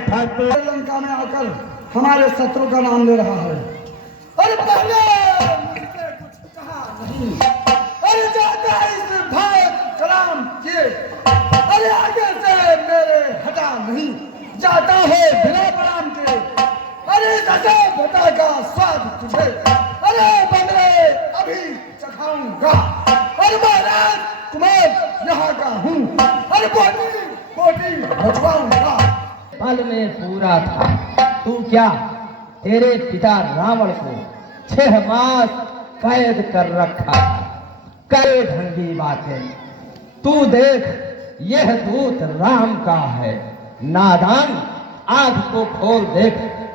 ठाकुर लंका में आकर हमारे शत्रु का नाम ले रहा है। अरे पहले मुझसे कुछ कहा नहीं, अरे जाता इस भाग कलाम किए, अरे आगे से मेरे हटा नहीं, जाता है बिना प्रणाम के, अरे दशा बता का स्वाद तुझे, अरे बंदरे अभी चखाऊंगा, अरे महाराज कुमार यहाँ का हूँ, अरे बोटी बोटी भजवाऊंगा। पल में पूरा था, तू क्या तेरे पिता रावण को 6 मास कैद कर रखा। करे ढंगी बातें, तू देख यह दूत राम का है। नादान आंख को खोल देख,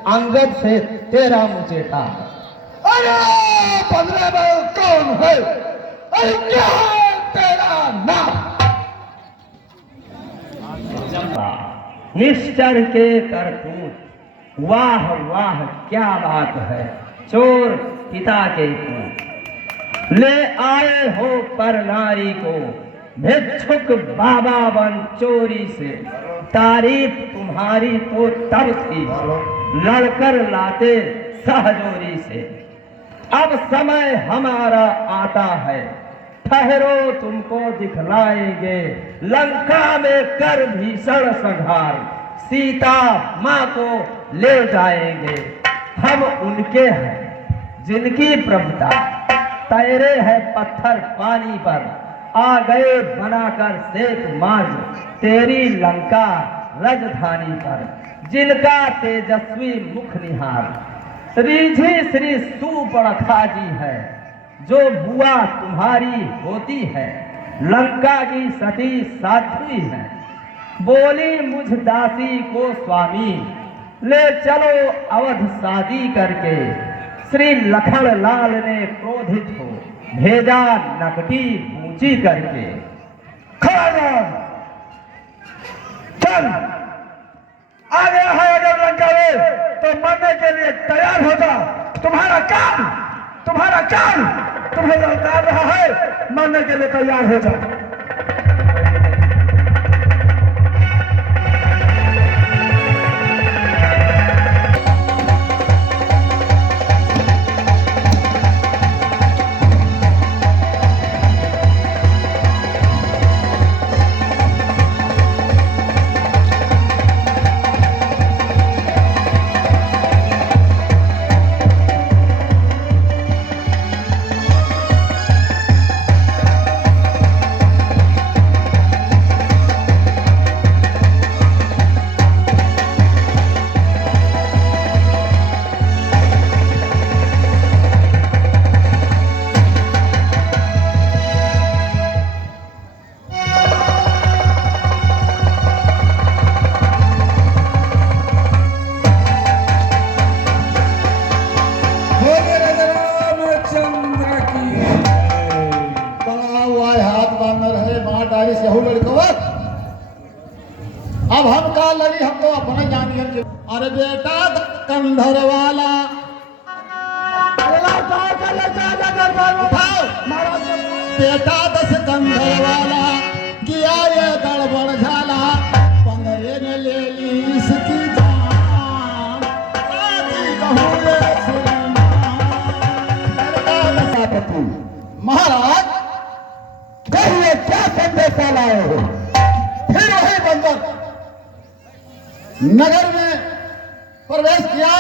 अंगद से तेरा मुचेता। अरे पंद्रह में कौन है, अरे क्या है तेरा नाम। निश्चर के करतूत, वाह वाह क्या बात है। चोर पिता के पूत, ले आए हो पर नारी को, भिक्षुक बाबा बन चोरी से। तारीफ तुम्हारी तो तब थी, लड़कर लाते सहजोरी से। अब समय हमारा आता है, ठहरो तुमको दिखलाएंगे। लंका में कर भीषण संहार, सीता माँ को ले जाएंगे। हम उनके हैं जिनकी प्रभुता, तैरे है पत्थर पानी पर। आ गए बनाकर सेत मार्ग, तेरी लंका राजधानी पर। जिनका तेजस्वी मुख निहार, रीझी श्री सुपर्णखा जी है। जो बुआ तुम्हारी होती है, लंका की सती साध्वी है। बोली मुझ दासी को स्वामी, ले चलो अवध शादी करके। श्री लखन लाल ने क्रोधित हो भेजा नकटी ऊंची करके। खराब चल आगे है, अगर लंका में तो मरने के लिए तैयार हो जा। तुम्हारा काम तुम्हें ललकार रहा है, मरने के लिए तैयार हो जा। अब हम का लगी, हम तो अपने जानिए। अरे बेटा कंधर वाला, बेटा 10 कंधर वाला, किया ये गड़बड़ झाला। 15 ने ले ली इसकी जान, महाराज कहिए क्या संदेशा लाए हो। फिर वही बंदर नगर में प्रवेश किया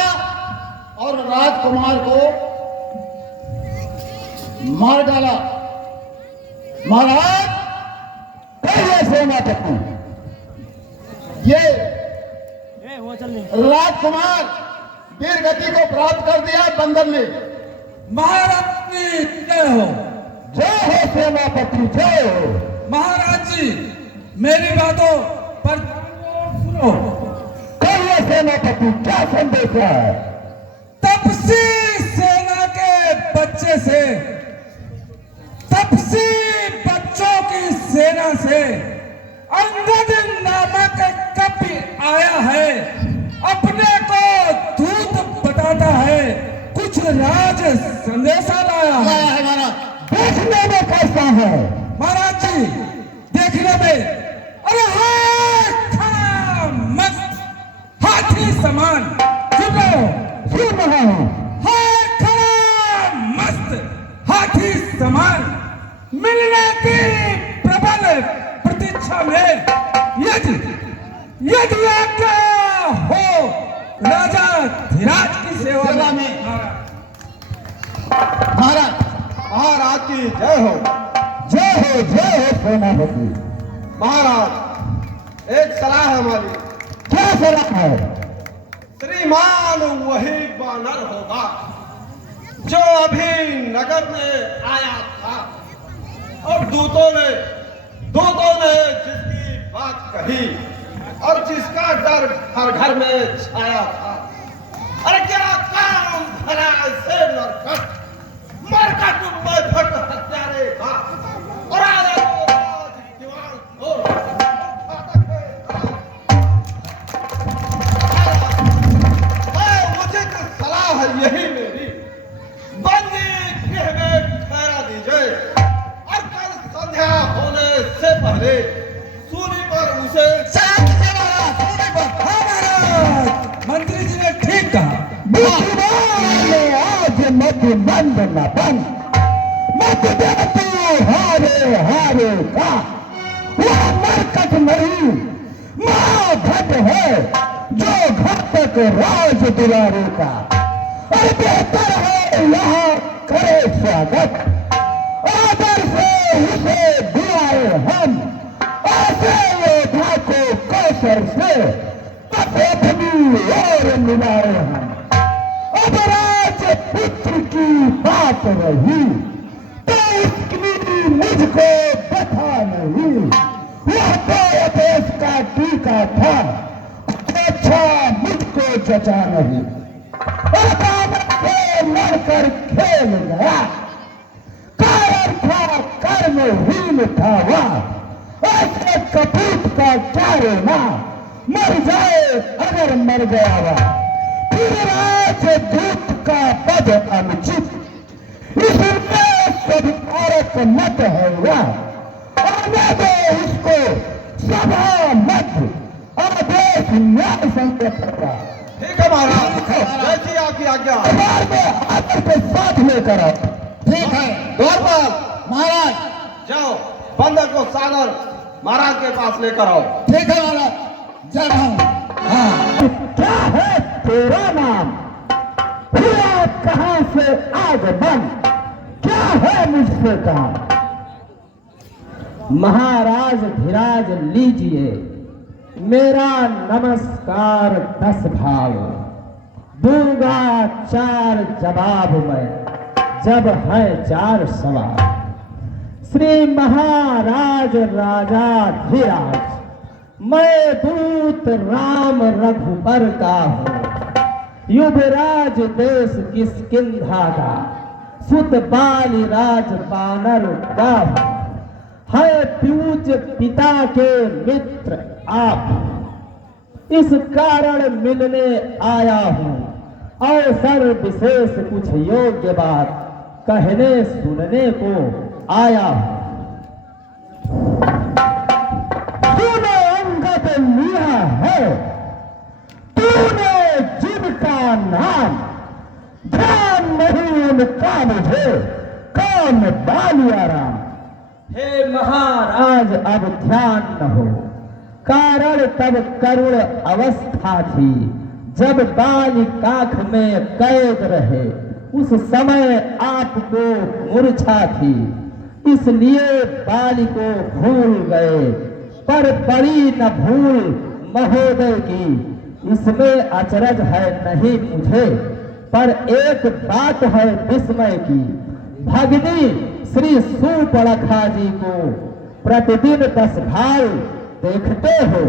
और राजकुमार को मार डाला। महाराज कहिए सेनापति, ये राजकुमार वीर गति को प्राप्त कर दिया बंदर ने। महाराज जय हो। जय हो सेनापति, जय हो। महाराज जी मेरी बातों पर सुनो। कहिए सेनापति क्या संदेश है। तपसी सेना के बच्चे से, तपसी बच्चों की सेना से अंगद नामक कवि आया है। अपने को दूत बताता है, कुछ राज संदेशा लाया है। देखने में कैसा है महाराज जी। देखने में अरे मस्त, रहा हूँ। है खड़ा मस्त हाथी समान, मिलने की प्रबल प्रतीक्षा में। यदि यदि आज्ञा हो राजा धीराज की सेवा में। महाराज, महाराज की जय हो। जय हो, जय हो सेनापति। महाराज, एक सलाह है हमारी। क्या सलाह है? श्रीमान वही वानर होगा जो अभी नगर में आया था और दूतों ने जिसकी बात कही और जिसका डर हर घर में छाया था। अरे क्या काम भला से नरकट मरकट में फट हत्यारे का और आया तो राज दीवार को फाटक में उचित सलाह है यही मेरी। बंदी गृह में ठहरा दीजिए और कल संध्या होने से पहले सूली पर उसे मंत्री जी ने ठीक कहा। आज मत बंद न बंद, मत दे तू हारे हारे का। वह मरकट नहीं, माँ भट है जो घातक राज दुलारे का। और बेहतर है यहाँ करे स्वागत, आदर से उसे बुलाए हम। ऐसे योद्धा को कौशल से अपनी और मिलाए हम। अब राज पुत्र की बात रही तो उसकी मुझको बता नहीं। वह तो देश का टीका था, अच्छा मुझको जचा नहीं। लड़कर खेल गया, कारण था कर्महीन था वह। ऐसे कपूत का क्या रोना, मर जाए अगर मर गया वह। फिर राजदूत का पद अनुचित, इसमें स्वीकारक मत है वह। आने दो उसको सभा मत, आदेश न्याय संगत होगा। ठीक है महाराज, जैसी आपकी आज्ञा। दरबार में आदर के साथ लेकर आओ। ठीक है द्वारपाल महाराज, जाओ बंदर को सादर महाराज के पास लेकर आओ। ठीक है महाराज, जा रहा हूँ। हाँ, क्या है तेरा नाम? हुआ कहाँ से आगमन? क्या है मुझसे काम? महाराज धीराज लीजिए मेरा नमस्कार 10 भाव। दूंगा 4 जवाब मैं, जब है 4 सवाल। श्री महाराज राजा धीराज, मैं दूत राम रघुबर का हूँ। युवराज देश किष्किंधा का, सुत बाली राज बानर का हूँ। है पूज्य पिता के मित्र आप, इस कारण मिलने आया हूँ। अवसर विशेष कुछ योग्य बात कहने सुनने को आया हूँ। तूने अंगद लिया है, तूने जिनका नाम, ध्यान नहीं उनका मुझे, कौन बालिया राम। हे महाराज अब ध्यान न हो, कारण तब करुण अवस्था थी जब बाली काख में कैद रहे। उस समय आपको मूर्छा थी, इसलिए बाली को भूल गए। पर बड़ी न भूल महोदय की, इसमें अचरज है नहीं मुझे। पर एक बात है विस्मय की, भगनी श्री सुपड़खा जी को प्रतिदिन 10 भाव देखते हो,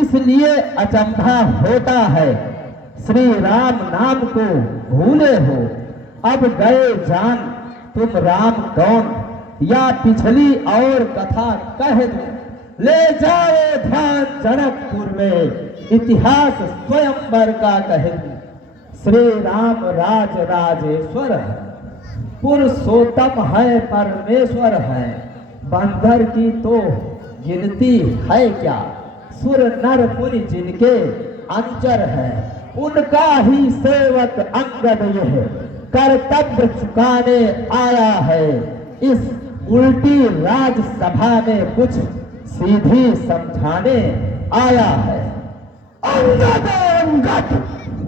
इसलिए अचंभा होता है। श्री राम नाम को भूले हो, अब गए जान तुम राम कौन, या पिछली और कथा कह दो। ले जाओ ध्यान जनकपुर में, इतिहास स्वयंवर का कह दो। श्री राम राज राजेश्वर है, पुरुषोत्तम है परमेश्वर है। बंदर की तो गिनती है क्या, सुर नर मुनि जिनके अंचर है। उनका ही सेवक अंगद यह कर्तव्य चुकाने आया है। इस उल्टी राजसभा में कुछ सीधी समझाने आया है। अंगद अंगद,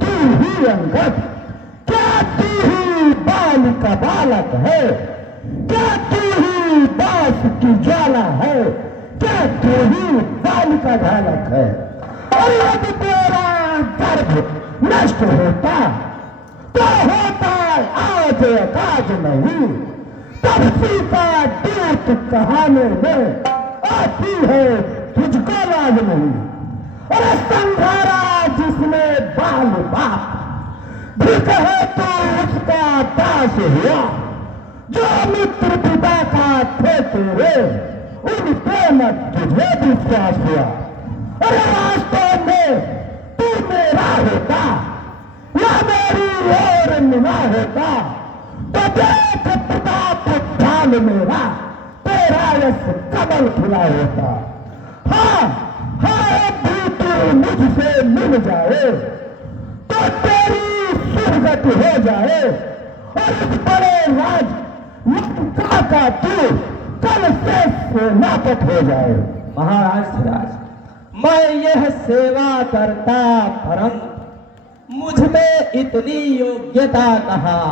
तू ही अंगद, क्या तू ही बाल का बालक है? क्या तू ही बास की ज्वाला है? क्या तू ही बाल का बालक है? और यदि तेरा गर्भ नष्ट होता तो होता आज काज नहीं, तब सीता दूत कहाने में आती है तुझको लाज नहीं। और संघारा जिसने बाल बाप भी कहे तो उसका दास हुआ, जो मित्र पिता का थे तेरे उन पे न तुझे विश्वास हुआ। अरे वास्तव में तू मेरा होता या मेरी ओर निगाह होता तो देख प्रताप ढाल मेरा तेरा यश कमल खिला होता। हाँ हाँ, अब भी तू मुझसे मिल जाए तो तेरी सुरगति हो जाए, और इस बड़े राज लंका का तू कल से सेनापत हो जाए। महाराज धीराज, मैं यह सेवा करता परंतु मुझ में इतनी योग्यता कहाँ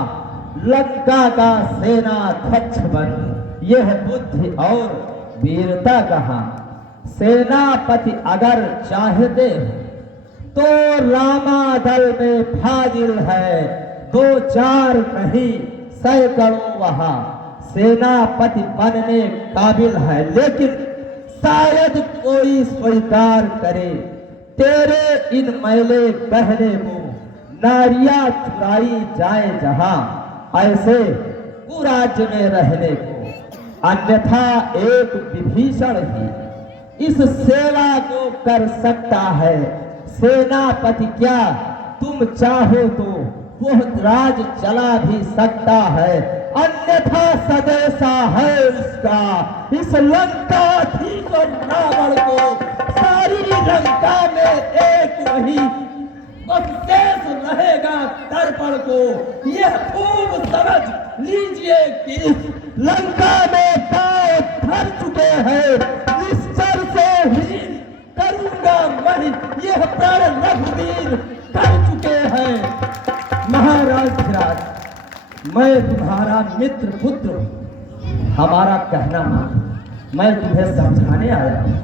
लंका का सेनाध्यक्ष बनूं, यह बुद्धि और वीरता कहाँ। सेनापति अगर चाहते तो रामा दल में फाजिल है, 2-4 नहीं सैकड़ों वहां सेनापति बनने काबिल है। लेकिन शायद कोई स्वीकार करे तेरे इन मैले गहने को नारियां चुराई जाए जहां, ऐसे कुराज्य में रहने को। अन्यथा एक विभीषण ही इस सेवा को कर सकता है। सेनापति क्या तुम चाहो तो वह राज चला भी सकता है, अन्यथा सदेशा है उसका। इस लंकाधीश और रावण को सारी लंका में एक वही बस शेष रहेगा दर्पण को। यह खूब समझ लीजिए कि इस लंका में पांव धर चुके हैं, निश्चर से ही करूंगा मैं, यह प्रण रघुवीर कर चुके हैं। महाराज धीराज, मैं तुम्हारा मित्र पुत्र हूं, हमारा कहना मान, मैं तुम्हें समझाने आया हूं।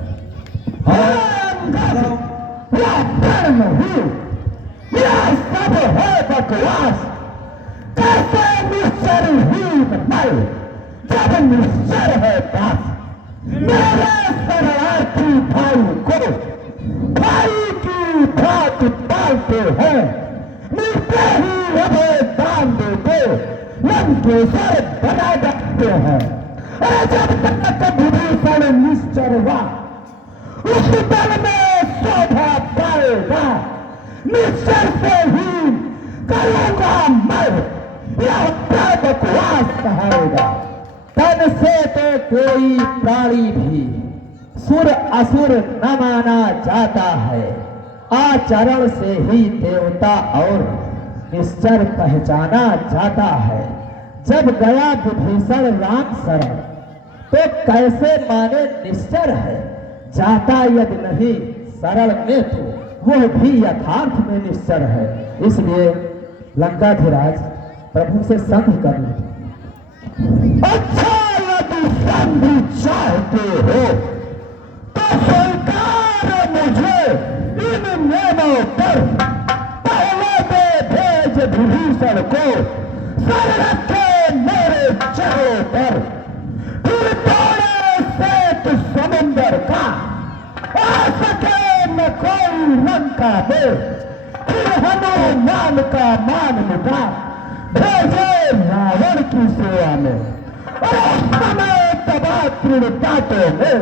यह सब है बकवास। कैसे निश्चर ही मैं जब निश्चर है पास। मेरे शरणार्थी भाई को भाई की बात पालते हैं, मिलते ही हमें दान देते लंकेश्वर बना जाते हैं। अरे जब तक विभीषण निश्चर हुआ उस दल में शोभा पाएगा, निश्चर से ही करूंगा मैं, यह बकवास कहेगा। तन से तो कोई प्राणी भी सुर असुर न माना जाता है, आचरण से ही देवता और निश्चर पहचाना जाता है। जब गया विभीषण राम शरण तो कैसे माने निश्चर है, जाता यदि नहीं सरल में तो वह भी यथार्थ में निश्चर है। इसलिए लंकाधीराज प्रभु से संधि कर लो। अच्छा यदि संधि चाहते हो तो स्वीकार मुझे इन नियमों पर। पहले दे भेज विभीषण को सर रखे मेरे चेहरे पर, फिर तोड़े श्वेत समुंदर का आ सके न कोई लंका में, फिर हनुमान का मान मिटा भेजे रावण की सेवा में। और उस समय तबाह तृणपातों में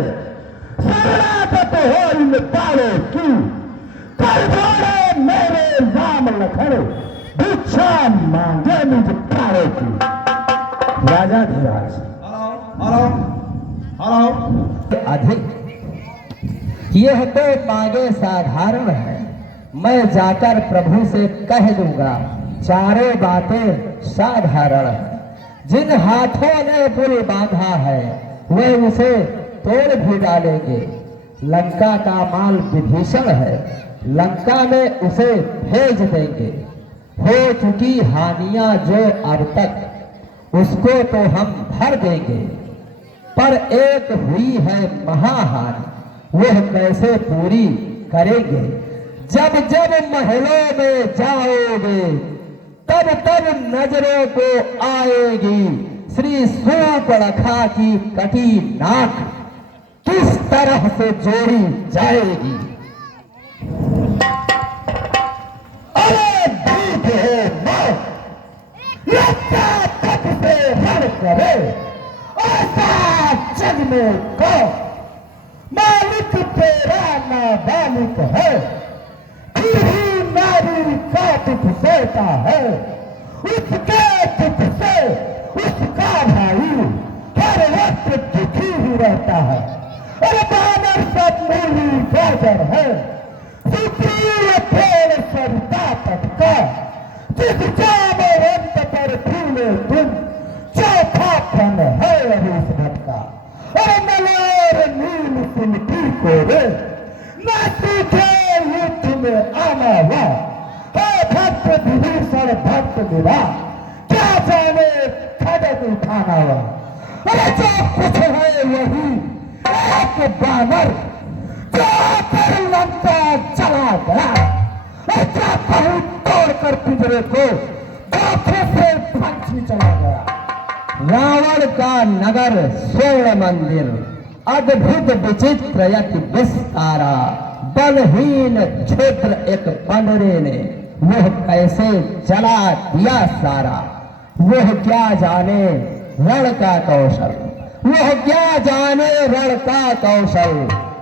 शरणागत हो इन पारों की, कर जोड़े मेरे राम लखन भिक्षा मांगे मुझ पारों की। राजा धीराज अधिक यह तो मांगे साधारण है, मैं जाकर प्रभु से कह दूंगा, चारों बातें साधारण है। जिन हाथों ने पुल बांधा है वे उसे तोड़ भी डालेंगे। लंका का माल विभीषण है, लंका में उसे भेज देंगे। हो चुकी हानियां जो अब तक, उसको तो हम भर देंगे। पर एक हुई है महाहानि, वह कैसे पूरी करेंगे? जब जब महलों में जाओगे तब तब नजरों को आएगी श्री सूर्पणखा की कटी नाक किस तरह से जोड़ी जाएगी। अरे दूध है मौत, लज्जा तक से हर करे, ऐसा जग में को मालिक तेरा नाबालिक है, फिर ही नारी का दुख सहता है, उसके दुख से उसका भाई हर वक्त दुखी ही रहता है। अरे बानर सब मूली गाजर है, सुप्रिय पेड़ सरिता पटका, जिस जामवंत पर फूले तुम चौथा फन है अरूस भटका। अरे मलोर नील सिमटी को रे न सीखे युद्ध में आना हुआ, भक्त विभीषण भक्त विवाह क्या जाने खड़ग उठाना हुआ। अरे जो कुछ है वही एक बानर जो कर लंका चला गया, क्या कहूं तोड़कर पिंजरे को धोखे से पंछी चला गया। रावण का नगर स्वर्ण मंदिर अद्भुत विचित्र यति विस्तारा, बलहीन क्षेत्र एक बंदरे ने वह कैसे जला दिया सारा। वह क्या जाने रण का कौशल, वह क्या जाने रण का कौशल,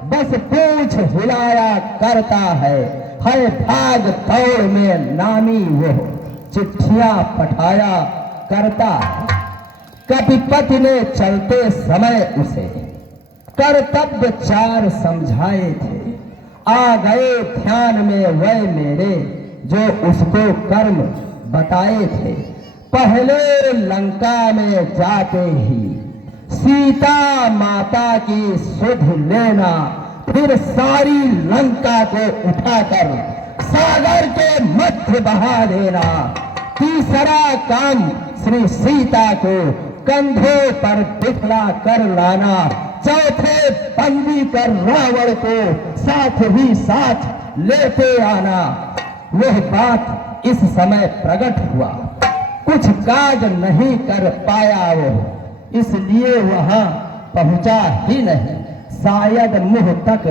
बस पूछ हिलाया करता है भाग दौड़ में नामी वह चिट्ठियां पठाया करता है। कपिपति ने चलते समय उसे कर्तव्य चार समझाए थे, आ गए ध्यान में वह मेरे जो उसको कर्म बताए थे। पहले लंका में जाते ही सीता माता की सुध लेना, फिर सारी लंका को उठाकर सागर के मध्य बहा देना। तीसरा काम श्री सीता को कंधों पर बिठला कर लाना, चौथे बंदी कर रावण को साथ ही साथ लेते आना। वह बात इस समय प्रकट हुआ, कुछ काज नहीं कर पाया वो, इसलिए वहां पहुंचा ही नहीं, शायद मुंह तक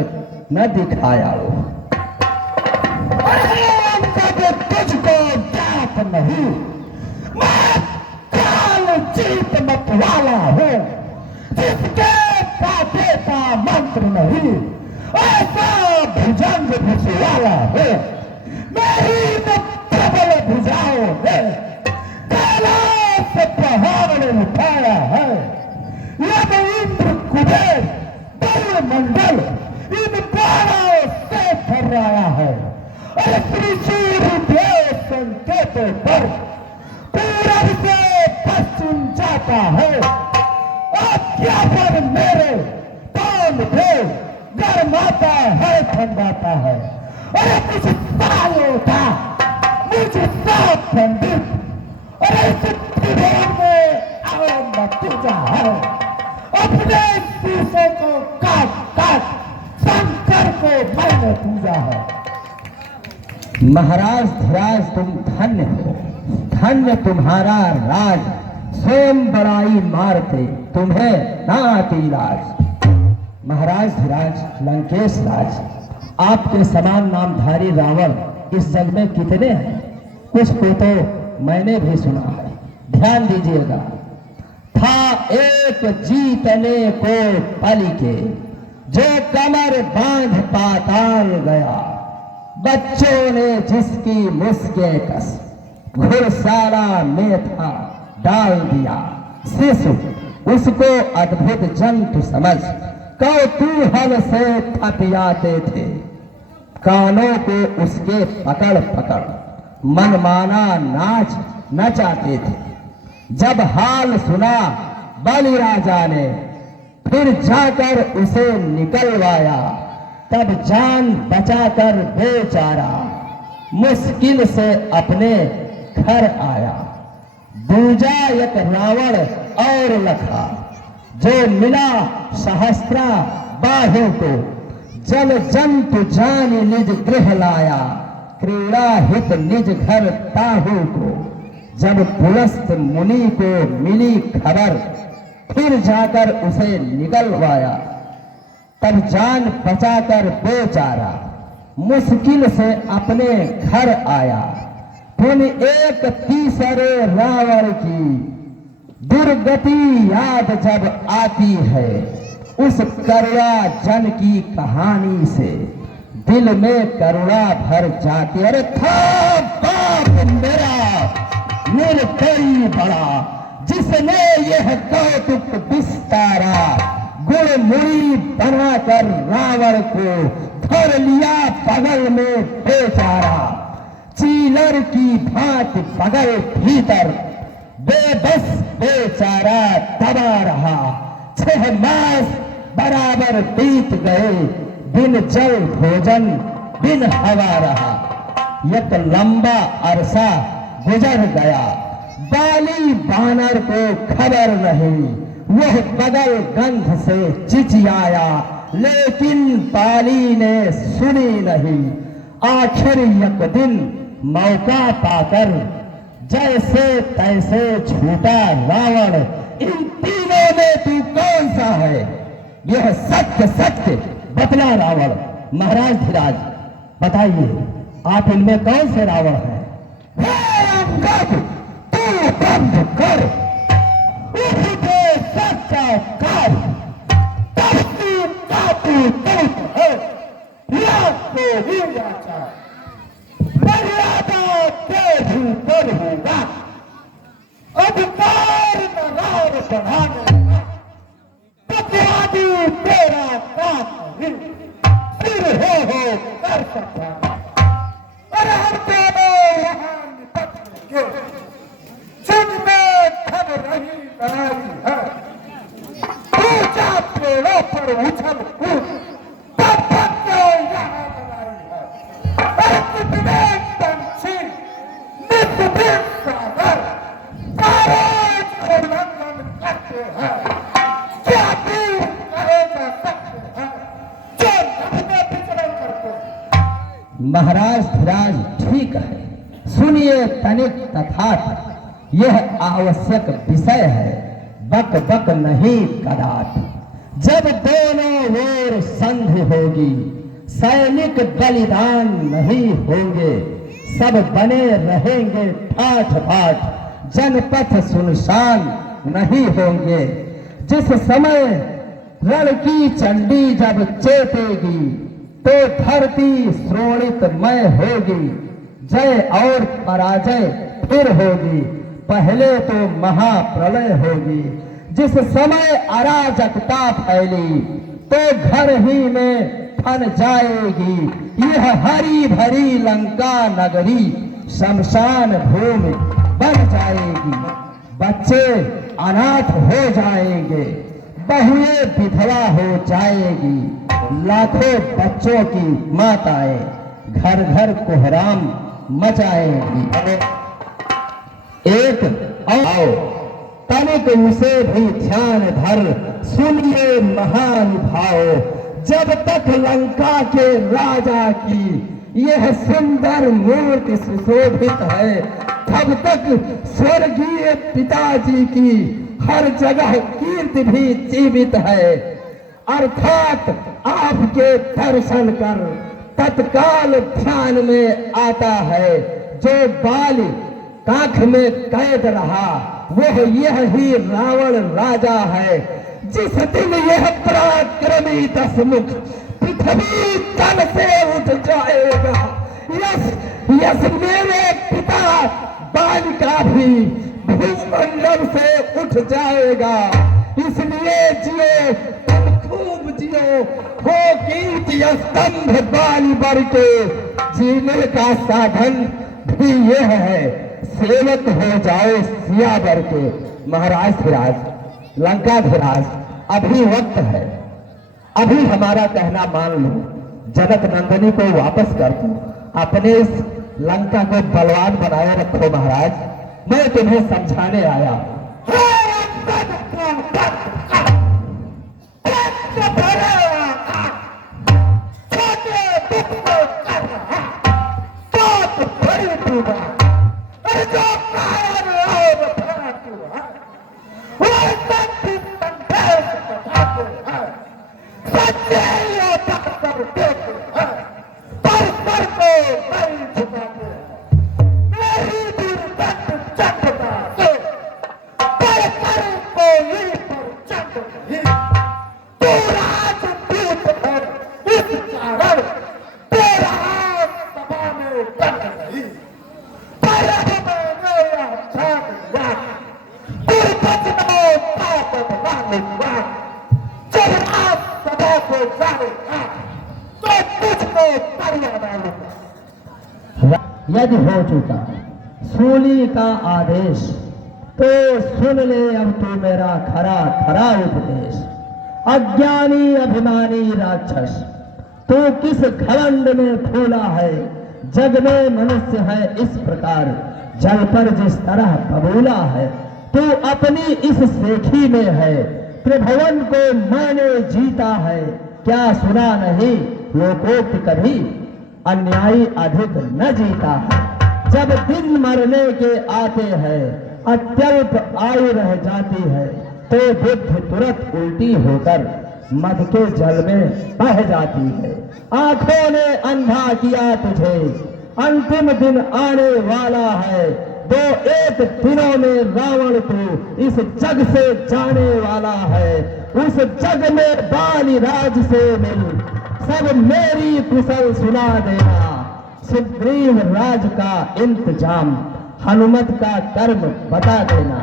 न दिखाया वो। तुझको जात नहीं, मैं काल जीत मत वाला हूँ, जिसके काटे का मंत्र नहीं, ऐसा भुजंग भुजवाला है। मेरी प्रबल भुजाओं ने कैलाश पहाड़ उठाया है, यद इंद्र कुबेर बल मंडल इन बाणों से फर्राया है। और त्रिशूलदेव संकेतों पर पूरब से पश्चिम जाता है, आज्ञा पर मेरे पान देव गरमाता है ठंडाता है। अरे कुछ सालों था मुझ साथ पंडित, और इस त्रिभुवन में आओ नतीजा है, अपने शीशे को काट काट शंकर को मैंने पूजा है। महाराज धीराज तुम धन्य हो, धन्य तुम्हारा राज, स्वयं बड़ाई मारते तुम्हें ना आती लाज। महाराज धीराज लंकेश राज, आपके समान नामधारी रावण इस जग में कितने हैं? कुछ को तो मैंने भी सुना है, ध्यान दीजिएगा। था एक जीतने को पल के, जो कमर बांध पाताल गया, बच्चों ने जिसकी मुस्के कस घुड़साला में था डाल दिया। शिशु उसको अद्भुत जंतु समझ कौतूहल से थपियाते थे। कानों को उसके पकड़ पकड़ मनमाना नाच नचाते थे। जब हाल सुना बलि राजा ने, फिर जाकर उसे निकलवाया, तब जान बचाकर बेचारा मुश्किल से अपने घर आया। दूजा एक रावण और लखा, जो मिला सहस्त्रा बाहु को, जल जंतु जान निज गृह लाया, क्रीड़ा हित निज घर ताहू को। जब पुलस्त मुनि को मिली खबर, फिर जाकर उसे निकलवाया, तब जान बचाकर बेचारा मुश्किल से अपने घर आया। पुन एक तीसरे रावण की दुर्गति याद जब आती है, उस करुणा जन की कहानी से दिल में करुणा भर जाती। अरे था बाप मेरा निर्दयी बड़ा, जिसने यह कौतुक विस्तारा, गुण मुड़ी बनाकर रावण को धर लिया बगल में बेचारा। चीलर की भांति बगल भीतर बेबस बेचारा दबा रहा। 6 मास बराबर बीत गए, बिन जल भोजन बिन हवा रहा। एक लंबा अरसा गुजर गया, बाली बानर को खबर नहीं, वह बगल गंध से चिचियाया, लेकिन बाली ने सुनी नहीं। आखिर एक दिन मौका पाकर जैसे तैसे छूटा रावण। इन तीनों में तू कौन सा है? यह सत्य सत्य बतला रावण। महाराज धीराज बताइए, आप इनमें कौन से रावण हैं? अंगद, तू बंद कर उसके सच्चा कार्य, तब तू कातू तूत है, लाख को भी जाता मर्यादा के भीतर होगा, अधिकार नगार बढ़ाने बकवादी तेरा काम नहीं, फिर हो कर सकता। अरे हम दोनों यहाँ निपटेंगे, जिनमें धन रही लड़ाई है, ऊंचा पेड़ों पर उछल कूद तब तक यहाँ लड़ाई है। अरे कितने पंछी नित्य दिन सागर कारोज उल्लंघन करते हैं, क्या भी कहे जा सकते हैं जो अपने विचरण करते हैं। महाराज धीराज ठीक है, सुनिए तनिक तथात, यह आवश्यक विषय है, बक बक नहीं कदापि। जब दोनों ओर संधि होगी, सैनिक बलिदान नहीं होंगे, सब बने रहेंगे ठाठ बाट, जनपथ सुनसान नहीं होंगे। जिस समय रण की चंडी जब चेतेगी, तो धरती श्रोणितमय होगी, जय और पराजय फिर होगी, पहले तो महाप्रलय होगी। जिस समय अराजकता फैली, तो घर ही में फन जाएगी, यह हरी भरी लंका नगरी शमशान भूमि बन जाएगी। बच्चे अनाथ हो जाएंगे, बहुएं विधवा हो जाएगी, लाखों बच्चों की माताएं घर घर कोहराम मचाएंगी। एक आओ तनिक उसे भी ध्यान धर, सुनिए महान भाव, जब तक लंका के राजा की यह सुंदर मूर्ति सुशोभित है, तब तक स्वर्गीय पिताजी की हर जगह कीर्ति भी जीवित है। अर्थात आपके दर्शन कर तत्काल ध्यान में आता है, जो बाली काख में कैद रहा, वह यह ही रावण राजा है। जिस दिन यह पराक्रमी दशमुख पृथ्वी तल से उठ जाएगा, यस यस मेरे पिता बाल का भी भूमंडल से उठ जाएगा। इसलिए जियो, तुम खूब जियो हो कीर्ति स्तंभ बाली बर के। जीने का साधन भी यह है, सेवक हो जाओ सियावर के। महाराज धीराज, लंका धीराज, अभी वक्त है, अभी हमारा कहना मान लो, जनक नंदिनी को वापस कर दो, अपने इस लंका को बलवान बनाए रखो। महाराज, मैं तुम्हें समझाने आया हूं। यदि हो चुका सूली का आदेश, तो सुन ले अब तू मेरा खरा खरा उपदेश। अज्ञानी अभिमानी राक्षस, तू किस घमंड में फूला है, जग में मनुष्य है इस प्रकार, जल पर जिस तरह बबूला है। तू अपनी इस सेठी में है, त्रिभुवन को मैंने जीता है। क्या सुना नहीं लोकोक्त कभी, अन्यायी अधिक न जीता है। जब दिन मरने के आते हैं, अत्यल्प आयु रह जाती है, तो बुद्धि तुरंत उल्टी होकर मध के जल में बह जाती है। आंखों ने अंधा किया तुझे, अंतिम दिन आने वाला है। दो एक दिनों में रावण को इस जग से जाने वाला है। उस जग में बाली राज से मिल, सब मेरी कुशल सुना देना। सुग्रीव राज का इंतजाम, हनुमत का कर्म बता देना।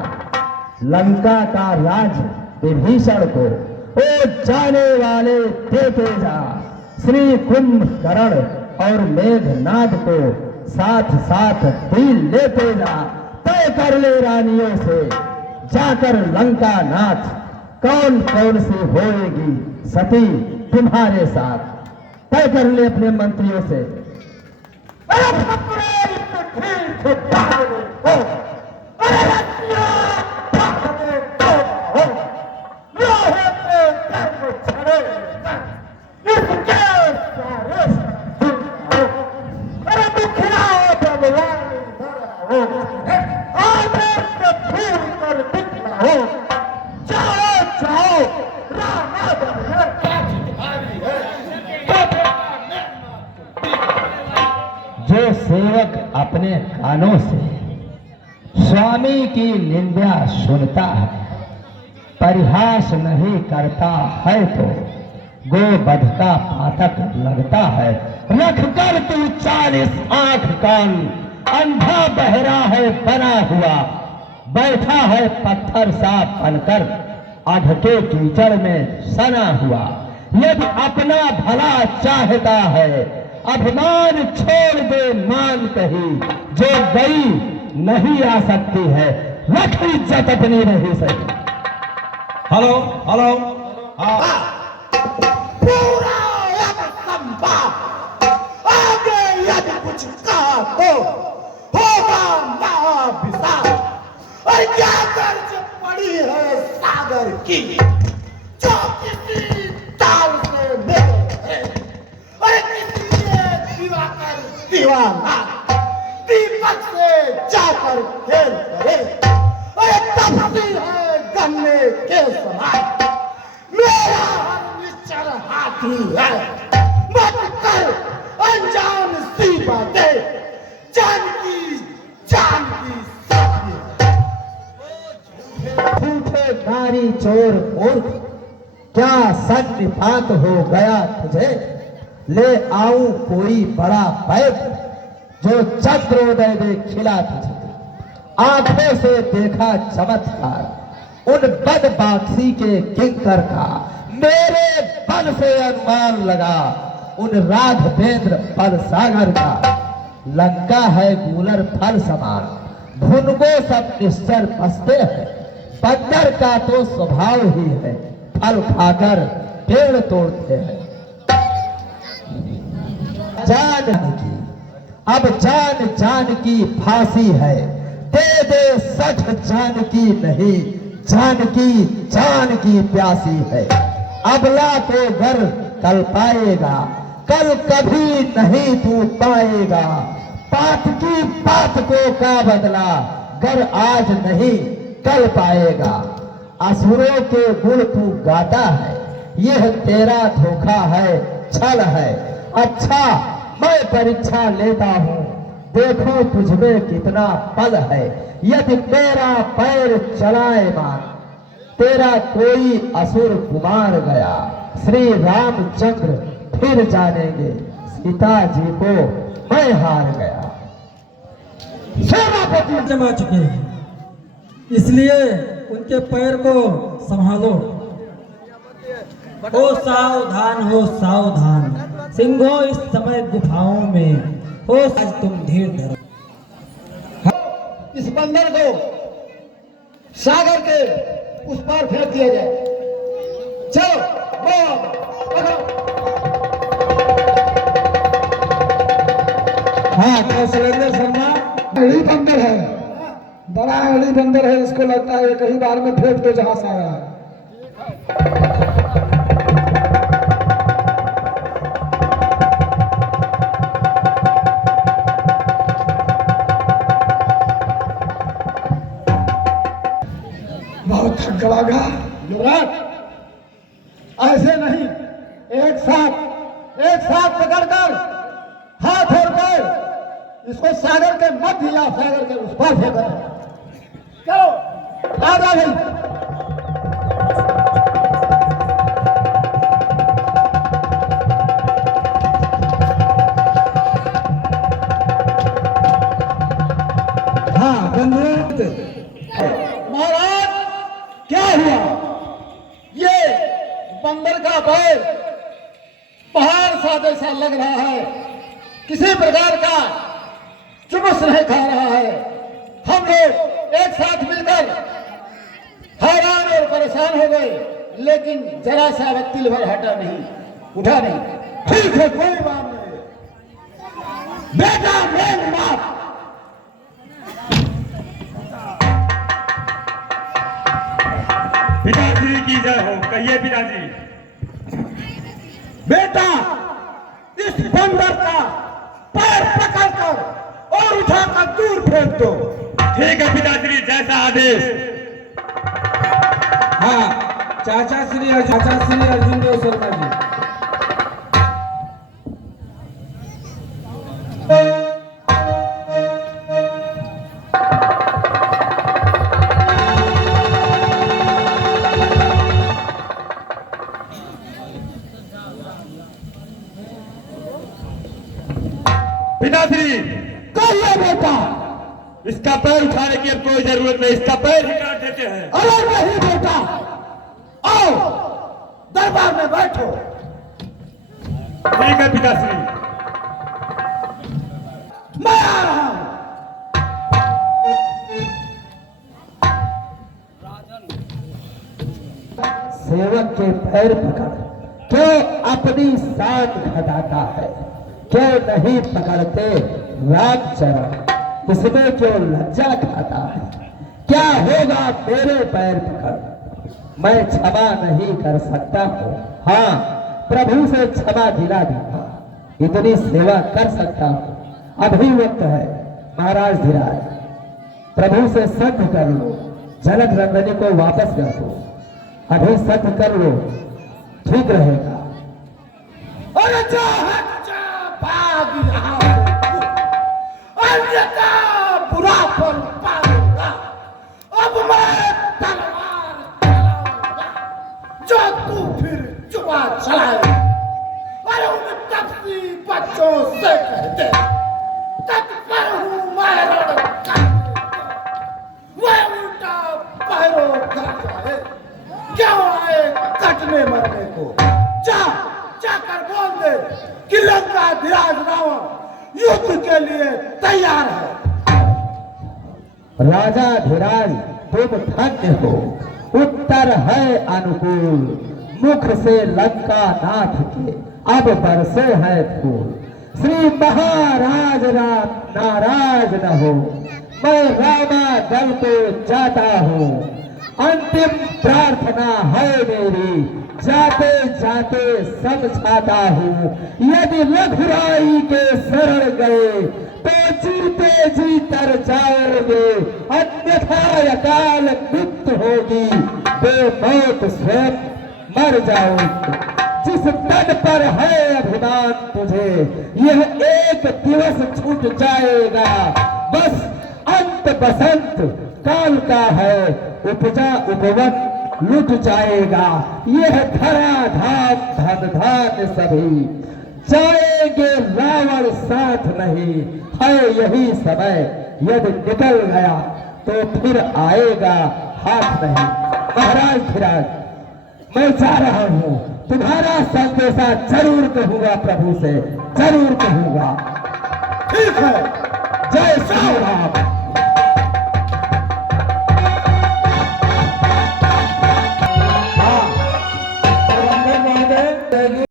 लंका का राज विभीषण को ओ जाने वाले देते जा। श्री कुंभकर्ण और मेघनाद को साथ साथ दिल लेते जा। तय कर ले रानियों से जाकर लंका नाथ, कौन कौन सी होएगी सती तुम्हारे साथ। तय कर ले अपने मंत्रियों से। जो सेवक अपने कानों से स्वामी की निंदा सुनता है, परिहास नहीं करता है, तो गोवध का पातक लगता है। रख कर तू 40 आंख कान, अंधा बहरा है बना हुआ, बैठा है पत्थर सा बनकर, अध के कीचड़ में सना हुआ। यदि अपना भला चाहता है, अभिमान छोड़ दे मान कही, जो गई नहीं आ सकती है, रख इज्जत अपनी नहीं सकी। हेलो हेलो, हाँ पूरा एक संवाद, आगे यदि कुछ कहा तो होगा महाभिशाप। और क्या कर्ज पड़ी है सागर की, जो किसी ताल से मिले है। और किसी ने दिवाकर दीवाना, दीपक से जाकर खेल करे। और तपसी है गन्ने के समान, मेरा हर निश्चर हाथी है। मत कर अनजान सी बातें, जानकी साथी। झूठे नारी चोर मूर्ख, क्या सन्निपात हो गया तुझे। ले आऊं कोई बड़ा पैक, जो चंद्रोदय में खिला तुझे। आंखों से देखा चमत्कार, उन बदबाक्षी के किंकर का। मेरे बल से अनुमान लगा उन राघवेंद्र फल सागर का। लंका है गूलर फल समान, भुनको सब निश्चर बसते हैं। बंदर का तो स्वभाव ही है, फल खाकर पेड़ तोड़ते हैं। जान की अब जान जान की फांसी है, दे दे सठ जान की नहीं, जान की प्यासी है। अबला को घर कल पाएगा, कल कभी नहीं तू पाएगा। बात की बात को का बदला, गर आज नहीं कल पाएगा। असुरों के गुण तू गाता है, यह तेरा धोखा है, छल है। अच्छा मैं परीक्षा लेता हूँ, देखो तुझमें कितना बल है। यदि मेरा पैर चलाए मान, तेरा कोई असुर कुमार गया। श्री रामचंद्र फिर जानेंगे, सीता जी को मैं हार गया। सेनापति जमा चुके हैं, इसलिए उनके पैर को संभालो। हो सावधान, हो सावधान, सिंहों इस समय गुफाओं में हो। आज तुम धीर धरो। इस बंदर को सागर के उस पार फेंक दिया जाए। चलो पकड़ो। हाँ कौशलेंद्र शर्मा, अड़ी बंदर है, बड़ा अड़ी बंदर है। इसको लगता है कहीं बार में फेंक दो जहां से आया है। बहुत थक गया। युवराज ऐसे नहीं, एक साथ पकड़कर हाथ और पैर इसको सागर के मध्य या सागर के उस पार फेंकना। चलो आजा भाई। हाँ बंधु, महाराज क्या हुआ? ये बंदर का पैर पहाड़ सा जैसा लग रहा है, किसी प्रकार का चुबस नहीं खा रहा है। हम लोग एक साथ मिलकर हैरान और परेशान हो गए, लेकिन जरा सा तिल भर हटा नहीं, उठा नहीं। ठीक है कोई बात नहीं। बेटा मेरी बात पिताजी की जय हो। कहिए पिताजी। बेटा इस बंदर का पैर पकड़कर और उठाकर दूर फेंक दो। ठीक है पिताश्री, जैसा आदेश। हाँ चाचा श्री अर्जुन देव शर्मा जी। पिताश्री, कहिए बेटा। इसका पैर उठाने की अब कोई जरूरत नहीं, इसका पैर ही काट देते हैं। अरे नहीं बेटा, आओ दरबार में बैठो। ठीक है पिताश्री। मैं आ रहा हूं। सेवक के पैर पकड़ क्यों अपनी शान घटाता है? क्यों नहीं पकड़ते रामचरण? इसमें क्यों लज्जा खाता है? क्या होगा मेरे पैर पकड़? मैं क्षमा नहीं कर सकता हूँ। हाँ प्रभु से क्षमा दिला दूंगा, इतनी सेवा कर सकता हूँ। अभी वक्त है महाराज धीराज, प्रभु से सत्य कर लो, जनक नंदनी को वापस कर दो। अभी सत्य कर लो, ठीक रहेगा। अरे जा भाग यहाँ से, अन्यथा बुरा फल पाऊंगा। अब मैं तलवार चलाऊंगा, जो तू फिर जुआ चलाए। अरे उन तपसी बच्चों से कह दे, तत्पर हूँ मैं रण करने को। वह उल्टा पैरों कर जाए, क्यों आए कटने मरने को। धीराज रावण युद्ध के लिए तैयार है। राजा धीराज तुम धन्य हो, उत्तर है अनुकूल, मुख से लंका नाथ के अब बरसे है फूल। श्री महाराज राम नाराज न हो, मैं रामा दल को जाता हूँ, अंतिम प्रार्थना है मेरी, जाते जाते समझाता हूँ। यदि रघुराई के शरण गए तो जीते जी तर जाओगे, अन्यथा अकाल मृत्यु होगी, बेमौत स्वयं मर जाओगे। जिस तन पर है अभिमान तुझे, यह एक दिवस छूट जाएगा, बस अंत बसंत काल का है, उपजा उपवन लुट जाएगा। यह धरा धाम धन धान सभी, जाएंगे रावण साथ नहीं, है यही समय, यदि निकल गया तो फिर आएगा हाथ नहीं। महाराज धीराज, मैं जा रहा हूँ, तुम्हारा संदेशा जरूर कहूंगा, प्रभु से जरूर कहूंगा। ठीक है, जय श्री राम।